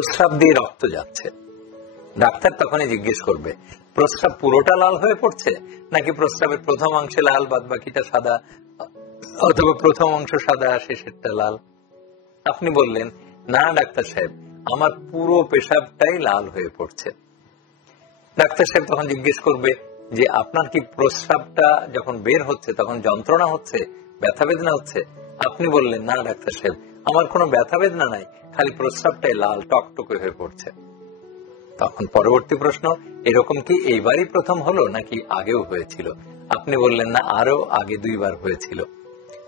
প্রস্রাব দিয়ে রক্ত যাচ্ছে, ডাক্তার তখনই জিজ্ঞেস করবে প্রস্রাব পুরোটা লাল হয়ে পড়ছে নাকি প্রস্রাবের প্রথম অংশে লাল বাদ বাকিটা সাদা, অথবা প্রথম অংশ সাদা শেষেরটা লাল। আপনি বললেন না ডাক্তার সাহেব, আমার পুরো পেশাবটাই লাল হয়ে পড়ছে। ডাক্তার সাহেব তখন জিজ্ঞেস করবে যে আপনার কি প্রস্রাবটা যখন বের হচ্ছে তখন যন্ত্রণা হচ্ছে, ব্যথা বেদনা হচ্ছে? আপনি বললেন না ডাক্তার সাহেব, আমার কোনো ব্যথা বেদনা নাই, খালি প্রস্রাবটাই লাল টকটকে হয়ে পড়ছে। তখন পরবর্তী প্রশ্ন, এরকম কি এইবারই প্রথম হলো নাকি আগেও হয়েছিল? আপনি বললেন না, আরো আগে 2 বার হয়েছিল।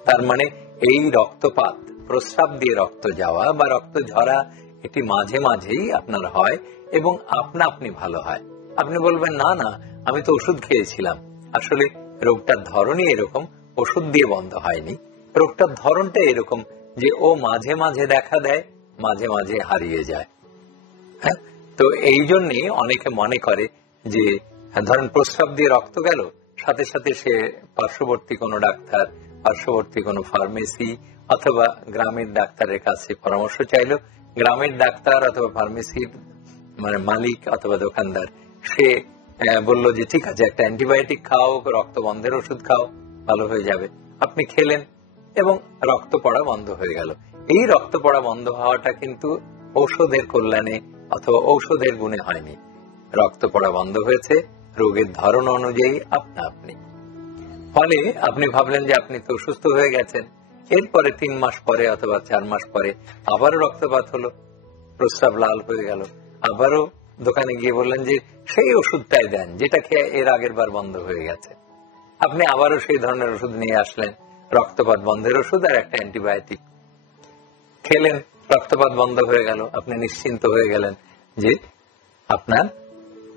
তার মানে এই রক্তপাত, প্রস্রাব দিয়ে রক্ত যাওয়া বা রক্ত ঝরা, এটি মাঝে মাঝেই আপনার হয় এবং আপনা আপনি ভালো হয়। আপনি বলবেন না না, আমি তো ওষুধ খেয়েছিলাম। আসলে রোগটার ধরনই এরকম, ওষুধ দিয়ে বন্ধ হয়নি। রোগটার ধরনটা এরকম যে ও মাঝে মাঝে দেখা দেয়, মাঝে মাঝে হারিয়ে যায়। হ্যাঁ, তো এই জন্যে অনেকে মনে করে যে ধরেন প্রস্রাব দিয়ে রক্ত গেল, সাথে সাথে সে পার্শ্ববর্তী কোনো ডাক্তার, পার্শ্ববর্তী কোনো ফার্মেসি অথবা গ্রামের ডাক্তারের কাছে পরামর্শ চাইলো। গ্রামের ডাক্তার অথবা ফার্মেসির মানে মালিক অথবা দোকানদার সে বলল যে ঠিক আছে, একটা অ্যান্টিবায়োটিক খাও, রক্ত বন্ধের ওষুধ খাও, ভালো হয়ে যাবে। আপনি খেলেন এবং রক্ত পড়া বন্ধ হয়ে গেল। এই রক্ত পড়া বন্ধ হওয়াটা কিন্তু ঔষধের কল্যাণে অথবা ঔষধের গুণে হয়নি। রক্ত পড়া বন্ধ হয়েছে রোগের ধরন অনুযায়ী আপনা আপনি। ফলে আপনি ভাবলেন যে আপনি তো সুস্থ হয়ে গেছেন। এরপরে 3 মাস পরে অথবা 4 মাস পরে আবারও রক্তপাত হলো, প্রস্রাব লাল হয়ে গেল। আবারও দোকানে গিয়ে বললেন যে সেই ওষুধটাই দেন যেটা খেয়ে এর আগের বার বন্ধ হয়ে গেছে। আপনি আবারও সেই ধরনের ওষুধ নিয়ে আসলেন, রক্তপাত বন্ধের ওষুধ আর একটা অ্যান্টিবায়োটিক খেলেন, রক্তপাত বন্ধ হয়ে গেল। আপনি নিশ্চিন্ত হয়ে গেলেন যে আপনার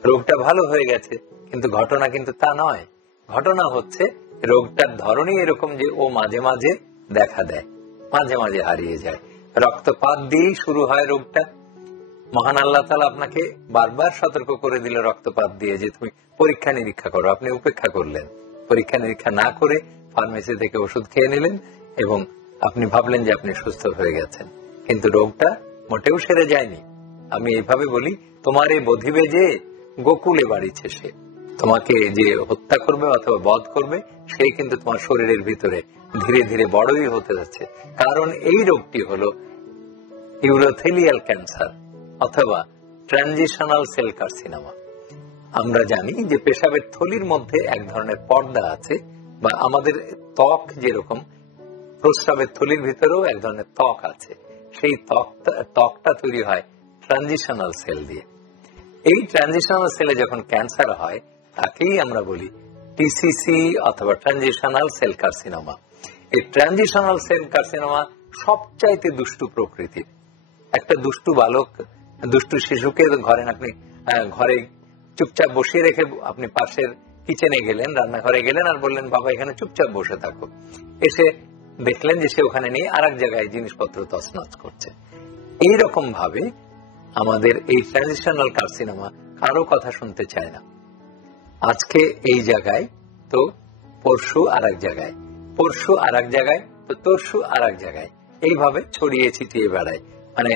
রোগটা ভালো হয়ে গেছে। কিন্তু ঘটনা কিন্তু তা নয়। ঘটনা হচ্ছে রোগটার ধরনই এরকম যে ও মাঝে মাঝে দেখা দেয়, মাঝে মাঝে হারিয়ে যায়। রক্তপাত দিয়েই শুরু হয় রোগটা। মহান আল্লাহ তাআলা আপনাকে বারবার সতর্ক করে দিল রক্তপাত দিয়ে যে তুমি পরীক্ষা নিরীক্ষা করো। আপনি উপেক্ষা করলেন, পরীক্ষা নিরীক্ষা না করে ফার্মেসি থেকে ওষুধ খেয়ে নিলেন এবং আপনি ভাবলেন যে আপনি সুস্থ হয়ে গেছেন। কিন্তু রোগটা মোটেও সেরে যায়নি। আমি এইভাবে বলি, তোমার এই বধিবে যে গোকুলে বাড়িছে সে। তোমাকে যে হত্যা করবে অথবা বধ করবে সেই কিন্তু তোমার শরীরের ভিতরে ধীরে ধীরে বড়ই হতে যাচ্ছে। কারণ এই রোগটি হলো ইউরোথেলিয়াল ক্যান্সার অথবা ট্রানজিশনাল সেল কার্সিনোমা। আমরা জানি যে পেশাবের থলির মধ্যে এক ধরনের পর্দা আছে, বা আমাদের ত্বক যেরকম, প্রস্রাবের থলির ভিতরেও এক ধরনের ত্বক আছে। সেই ত্বকটা তৈরি হয় ট্রানজিশনাল সেল দিয়ে। এই ট্রানজিশনাল সেলে যখন ক্যান্সার হয় তাকেই আমরা বলি টিসিসি অথবা ট্রানজিশনাল সেল কার্সিনোমা। এই ট্রানজিশনাল সেল কার্সিনোমা সবচাইতে দুষ্টু প্রকৃতির। একটা দুষ্টু বালক, দুষ্টু শিশুকে ধরেন আপনি ঘরে চুপচাপ বসিয়ে রেখে আপনি পাশের কিচেনে গেলেন, রান্নাঘরে গেলেন আর বললেন বাবা এখানে চুপচাপ বসে থাকো। এসে দেখলেন যে সে ওখানে নেই, আর এক জায়গায় জিনিসপত্র তছনছ করছে। এইরকম ভাবে আমাদের এই ট্রানজিশনাল কার্সিনোমা কারো কথা শুনতে চায় না। আজকে এই জায়গায় তো পরশু আর এক জায়গায়, পরশু আর এক জায়গায় তো তরশু আর এক জায়গায়, এইভাবে ছড়িয়ে ছিটিয়ে বেড়ায়। মানে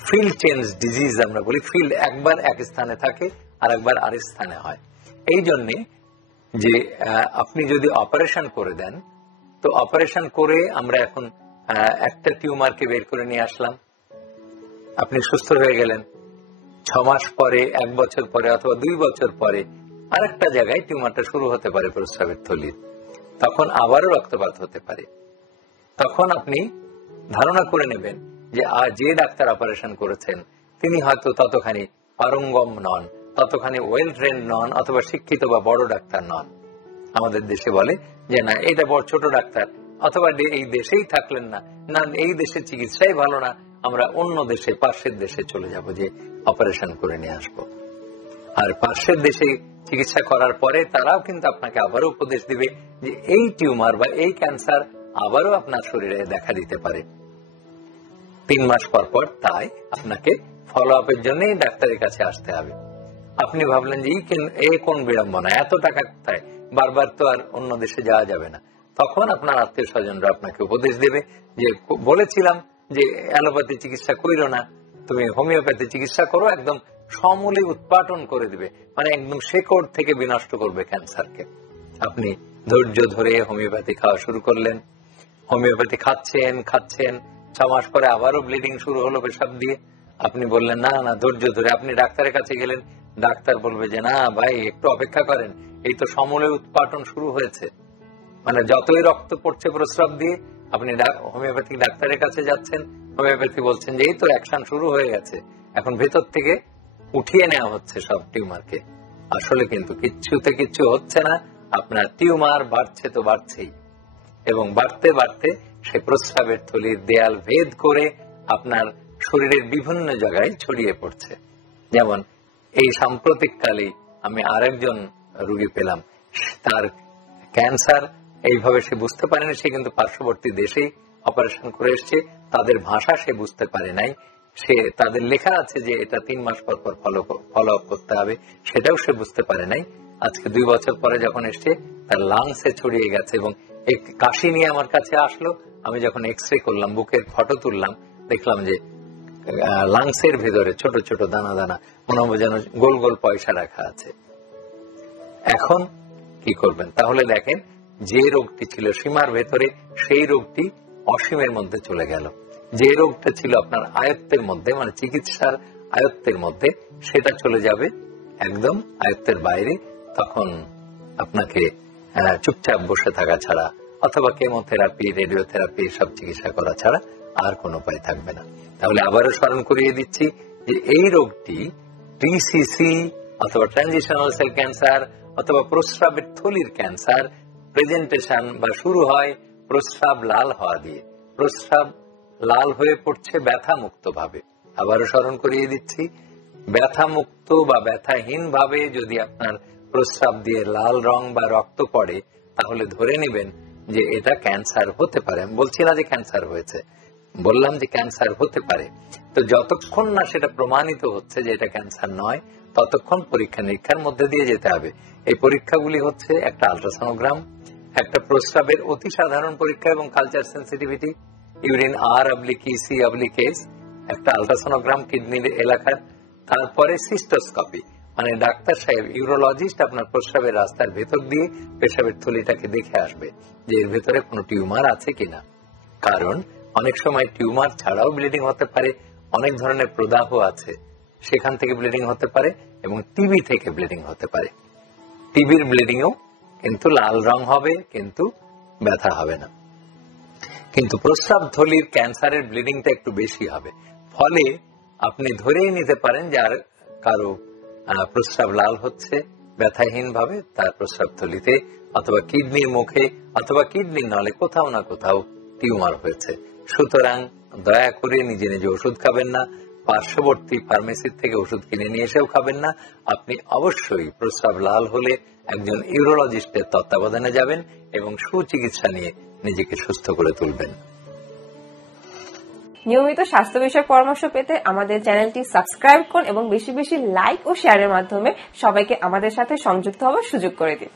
ফিল্ড চেঞ্জ ডিজিজ আমরা বলি। ফিল্ড একবার এক স্থানে থাকে আর একবার আরেক স্থানে হয়। এই জন্যে যে আপনি যদি অপারেশন করে দেন, তো অপারেশন করে আমরা এখন একটা টিউমারকে বের করে নিয়ে আসলাম, আপনি সুস্থ হয়ে গেলেন। 6 মাস পরে, 1 বছর পরে অথবা 2 বছর পরে আরেকটা জায়গায় টিউমারটা শুরু হতে পারে প্রস্রাবের থলির। তখন আবারও রক্তপাত হতে পারে। তখন আপনি ধারণা করে নেবেন যে ডাক্তার অপারেশন করেছেন তিনি হয়তো ততখানি পারঙ্গম নন, ততখানি ওয়েল ট্রেন্ড নন, অথবা শিক্ষিত বা বড় ডাক্তার নন। আমাদের দেশে বলে যে না এটা বড় ছোট ডাক্তার, অথবা এই দেশেই থাকলেন না, না এই দেশের চিকিৎসাই ভালো না, আমরা অন্য দেশে পাশের দেশে চলে যাব যে অপারেশন করে নিয়ে আসবো। আর পাশের দেশে চিকিৎসা করার পরে তারাও কিন্তু আপনাকে আবারও উপদেশ দিবে যে এই টিউমার বা এই ক্যান্সার আবারও আপনার শরীরে দেখা দিতে পারে 3 মাস পর পর। তাই আপনাকে ফলো আপের জন্যই ডাক্তারের কাছে আসতে হবে। আপনি ভাবলেন যে এই কোন বিড়ম্বনা, এত টাকা কোথায়, বারবার তো আর অন্য দেশে যাওয়া যাবে না। তখন আপনার আত্মীয় স্বজনরা আপনাকে উপদেশ দেবে যে বলেছিলাম যে অ্যালোপ্যাথি চিকিৎসা কইরো না, তুমি হোমিওপ্যাথি চিকিৎসা করো, একদম সমূলে উৎপাটন করে দিবে, মানে একদম শেকড় থেকে বিনষ্ট করবে ক্যান্সারকে। আপনি ধৈর্য ধরে হোমিওপ্যাথি খাওয়া শুরু করলেন, হোমিওপ্যাথি খাচ্ছেন 6 মাস পরে আবারও ব্লিডিং শুরু হলো পেশাব দিয়ে। আপনি বললেন না না ধৈর্য ধরে, আপনি ডাক্তারের কাছে গেলেন, ডাক্তার বলবে যে না ভাই একটু অপেক্ষা করেন, এই তো সমূলে উৎপাটন শুরু হয়েছে। মানে যতই রক্ত পড়ছে প্রস্রাব দিয়ে, আপনি হোমিওপ্যাথিক ডাক্তারের কাছে যাচ্ছেন, হোমিওপ্যাথি বলছেন যে এই তো অ্যাকশন শুরু হয়ে গেছে, এখন ভেতর থেকে উঠিয়ে নেওয়া হচ্ছে সব টিউমারকে। আসলে কিন্তু কিচ্ছুতে কিচ্ছু হচ্ছে না, আপনার টিউমার বাড়ছে তো বাড়ছেই, এবং বাড়তে বাড়তে সে প্রস্রাবের থলির দেয়াল ভেদ করে আপনার শরীরের বিভিন্ন জায়গায় ছড়িয়ে পড়ছে। যেমন এই সাম্প্রতিক কালে আমি আরেকজন রোগী পেলাম, তার ক্যান্সার এইভাবে সে বুঝতে পারেনি, সে কিন্তু পার্শ্ববর্তী দেশে অপারেশন করে এসছে, তাদের ভাষা সে বুঝতে পারে নাই, সে তাদের লেখা আছে যে এটা 3 মাস পর পর ফলো আপ করতে হবে, সেটাও সে বুঝতে পারে নাই। আজকে 2 বছর পরে যখন এসছে তার লাংসে ছড়িয়ে গেছে, এবং কাশি নিয়ে আমার কাছে আসলো। আমি যখন এক্স-রে করলাম, বুকের ফটো তুললাম, দেখলাম যে লাংসের ভেতরে ছোট ছোট দানা দানা, মনে হবে যেন গোল গোল পয়সা রাখা আছে। এখন কি করবেন? তাহলে দেখেন, যে রোগটি ছিল সীমার ভেতরে, সেই রোগটি অসীমের মধ্যে চলে গেল। যে রোগটা ছিল আপনার আয়ত্তের মধ্যে, মানে চিকিৎসার আয়ত্তের মধ্যে, সেটা চলে যাবে একদম আয়ত্তের বাইরে। তখন আপনাকে চুপচাপ বসে থাকা ছাড়া, অথবা কেমোথেরাপি, রেডিওথেরাপি সব চিকিৎসা করা ছাড়া আর কোনো উপায় থাকবে না। তাহলে আবারও স্মরণ করিয়ে দিচ্ছি যে এই রোগটি টিসিসি অথবা ট্রানজিশনাল সেল ক্যান্সার অথবা প্রস্রাবের থলির ক্যান্সার প্রেজেন্টেশন বা শুরু হয় প্রস্রাব লাল হওয়া দিয়ে। প্রস্রাব লাল হয়ে পড়ছে ব্যথা মুক্ত ভাবে। আবারও স্মরণ করিয়ে দিচ্ছি, ব্যথা মুক্ত বা ব্যথাহীন ভাবে যদি আপনার প্রস্রাব দিয়ে লাল রং বা রক্ত পড়ে, তাহলে ধরে নেবেন যে এটা ক্যান্সার হতে পারে। আমি বলছি না যে ক্যান্সার হয়েছে, বললাম যে ক্যান্সার হতে পারে। তো যতক্ষণ না সেটা প্রমাণিত হচ্ছে যে এটা ক্যান্সার নয়, ততক্ষণ পরীক্ষা নিরীক্ষার মধ্যে দিয়ে যেতে হবে। এই পরীক্ষাগুলি হচ্ছে একটা আল্ট্রাসোনোগ্রাম, একটা প্রস্রাবের অতি সাধারণ পরীক্ষা এবং কালচার সেন্সিটিভিটি, ইউরিন R/C/S, একটা আল্ট্রাসোনোগ্রাম কিডনির এলাকার, তারপরে সিস্টোস্কোপি, মানে ডাক্তার সাহেব ইউরোলজিস্ট আপনার প্রস্রাবের রাস্তার ভেতর দিয়ে পেশাবের থলিটাকে দেখে আসবে যে এর ভেতরে কোনো টিউমার আছে কিনা। কারণ অনেক সময় টিউমার ছাড়াও ব্লিডিং হতে পারে, অনেক ধরনের প্রদাহ আছে সেখান থেকে ব্লিডিং হতে পারে, এবং টিবি থেকে ব্লিডিং হতে পারে। টিবির ব্লিডিংও কিন্তু লাল রং হবে, কিন্তু ব্যথা হবে না। কিন্তু প্রস্রাব থলির ক্যান্সারের ব্লিডিংটা একটু বেশি হবে, ফলে আপনি ধরেই নিতে পারেন যে আর কারো প্রস্রাব লাল হচ্ছে ব্যথাহীন ভাবে, তার প্রস্রাব থলিতে অথবা কিডনির মুখে অথবা কিডনির নলে কোথাও না কোথাও টিউমার হয়েছে। সুতরাং দয়া করে নিজে নিজে ওষুধ খাবেন না, পার্শ্ববর্তী ফার্মেসির থেকে ওষুধ কিনে নিয়ে এসেও খাবেন না। আপনি অবশ্যই প্রস্রাব লাল হলে একজন ইউরোলজিস্টের তত্ত্বাবধানে যাবেন এবং সুচিকিৎসা নিয়ে নিজেকে সুস্থ করে তুলবেন। নিয়মিত স্বাস্থ্য বিষয়ক পরামর্শ পেতে আমাদের চ্যানেলটি সাবস্ক্রাইব করুন এবং বেশি বেশি লাইক ও শেয়ারের মাধ্যমে সবাইকে আমাদের সাথে সংযুক্ত হওয়ার সুযোগ করে দিন।